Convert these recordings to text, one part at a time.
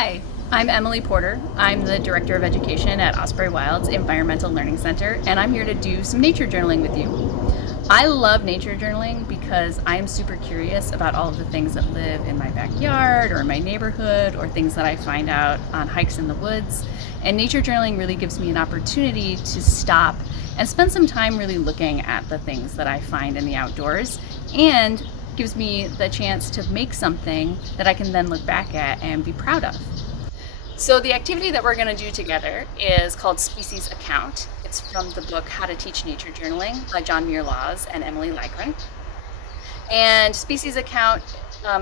Hi, I'm Emily Porter. I'm the Director of Education at Osprey Wild's Environmental Learning Center, and I'm here to do some nature journaling with you. I love nature journaling because I'm super curious about all of the things that live in my backyard or in my neighborhood or things that I find out on hikes in the woods. And nature journaling really gives me an opportunity to stop and spend some time really looking at the things that I find in the outdoors, and gives me the chance to make something that I can then look back at and be proud of. So the activity that we're going to do together is called Species Account. It's from the book How to Teach Nature Journaling by John Muir Laws and Emily Ligren. And Species Account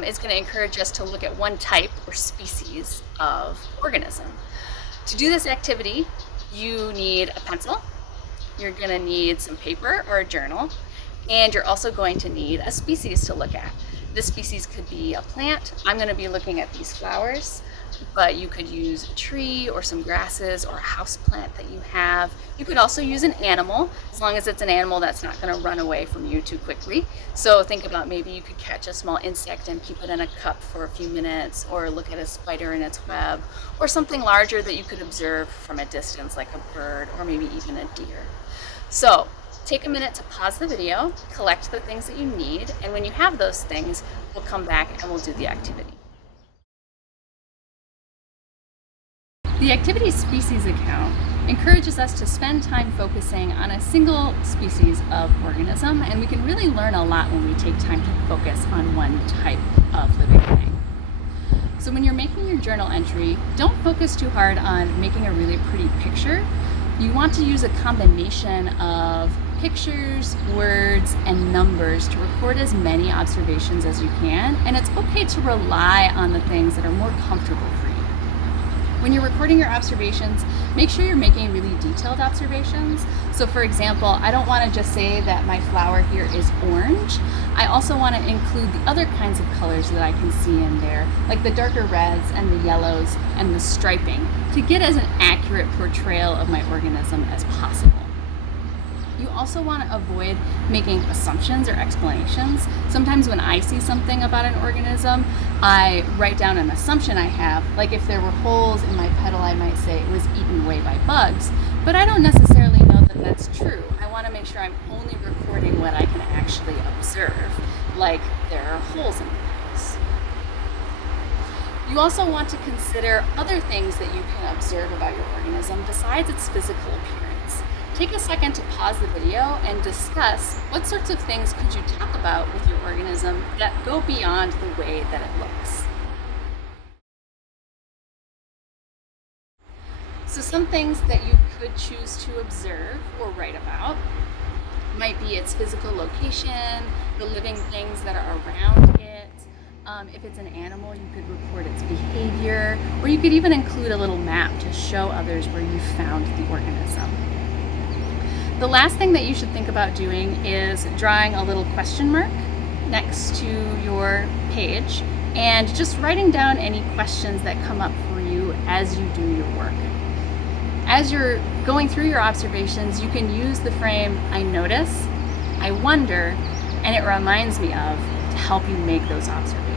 is going to encourage us to look at one type or species of organism. To do this activity, you need a pencil, you're going to need some paper or a journal, and you're also going to need a species to look at. This species could be a plant. I'm going to be looking at these flowers, but you could use a tree or some grasses or a house plant that you have. You could also use an animal, as long as it's an animal that's not going to run away from you too quickly. So think about maybe you could catch a small insect and keep it in a cup for a few minutes, or look at a spider in its web, or something larger that you could observe from a distance, like a bird or maybe even a deer. So take a minute to pause the video, collect the things that you need, and when you have those things, we'll come back and we'll do the activity. The activity Species Account encourages us to spend time focusing on a single species of organism, and we can really learn a lot when we take time to focus on one type of living thing. So when you're making your journal entry, don't focus too hard on making a really pretty picture. You want to use a combination of pictures, words, and numbers to record as many observations as you can, and it's okay to rely on the things that are more comfortable for you. When you're recording your observations, make sure you're making really detailed observations. So for example, I don't want to just say that my flower here is orange. I also want to include the other kinds of colors that I can see in there, like the darker reds and the yellows and the striping, to get as an accurate portrayal of my organism as possible. You also want to avoid making assumptions or explanations. Sometimes when I see something about an organism, I write down an assumption I have. Like if there were holes in my petal, I might say it was eaten away by bugs, but I don't necessarily know that that's true. I want to make sure I'm only recording what I can actually observe, like there are holes in the petals. You also want to consider other things that you can observe about your organism besides its physical appearance. Take a second to pause the video and discuss what sorts of things could you talk about with your organism that go beyond the way that it looks. So some things that you could choose to observe or write about might be its physical location, the living things that are around it. If it's an animal, you could record its behavior, or you could even include a little map to show others where you found the organism. The last thing that you should think about doing is drawing a little question mark next to your page and just writing down any questions that come up for you as you do your work. As you're going through your observations, you can use the frame "I notice," "I wonder," and "it reminds me of" to help you make those observations.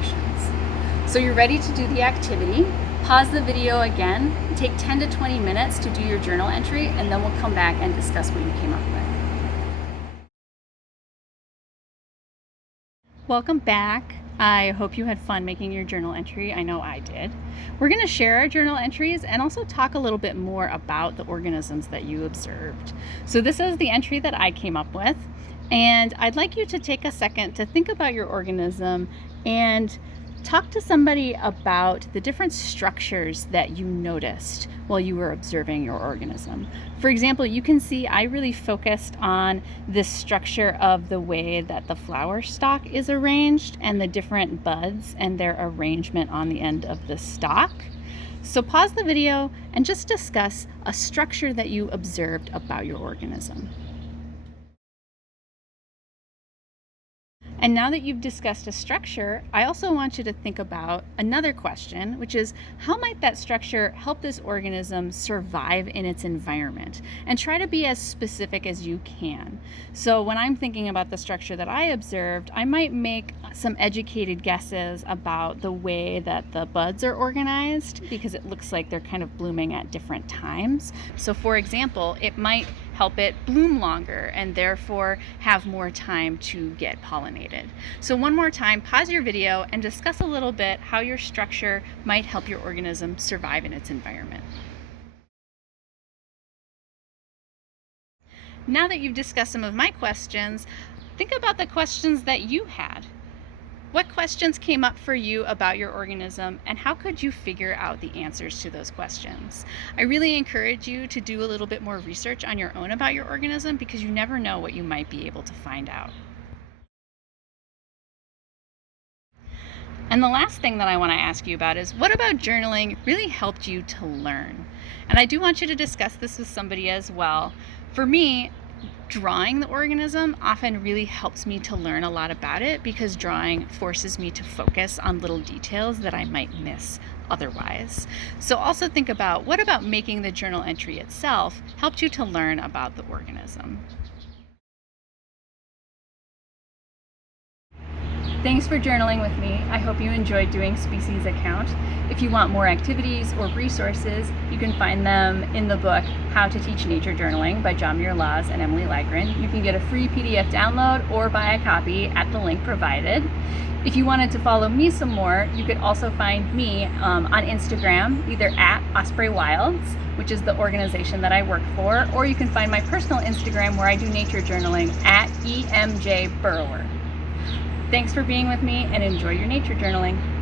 So you're ready to do the activity. Pause the video again, take 10 to 20 minutes to do your journal entry, and then we'll come back and discuss what you came up with. Welcome back. I hope you had fun making your journal entry. I know I did. We're going to share our journal entries and also talk a little bit more about the organisms that you observed. So this is the entry that I came up with, and I'd like you to take a second to think about your organism and talk to somebody about the different structures that you noticed while you were observing your organism. For example, you can see I really focused on this structure of the way that the flower stalk is arranged and the different buds and their arrangement on the end of the stalk. So pause the video and just discuss a structure that you observed about your organism. And now that you've discussed a structure, I also want you to think about another question, which is how might that structure help this organism survive in its environment? And try to be as specific as you can. So when I'm thinking about the structure that I observed, I might make some educated guesses about the way that the buds are organized because it looks like they're kind of blooming at different times. So for example, it might help it bloom longer and therefore have more time to get pollinated. So one more time, pause your video and discuss a little bit how your structure might help your organism survive in its environment. Now that you've discussed some of my questions, think about the questions that you had. What questions came up for you about your organism, and how could you figure out the answers to those questions? I really encourage you to do a little bit more research on your own about your organism because you never know what you might be able to find out. And the last thing that I want to ask you about is what about journaling really helped you to learn? And I do want you to discuss this with somebody as well. For me, drawing the organism often really helps me to learn a lot about it because drawing forces me to focus on little details that I might miss otherwise. So also think about what about making the journal entry itself helped you to learn about the organism. Thanks for journaling with me. I hope you enjoyed doing Species Account. If you want more activities or resources, you can find them in the book How to Teach Nature Journaling by John Muir Laws and Emily Lagren. You can get a free PDF download or buy a copy at the link provided. If you wanted to follow me some more, you could also find me on Instagram, either at Osprey Wilds, which is the organization that I work for, or you can find my personal Instagram where I do nature journaling at EMJ Burrower. Thanks for being with me and enjoy your nature journaling.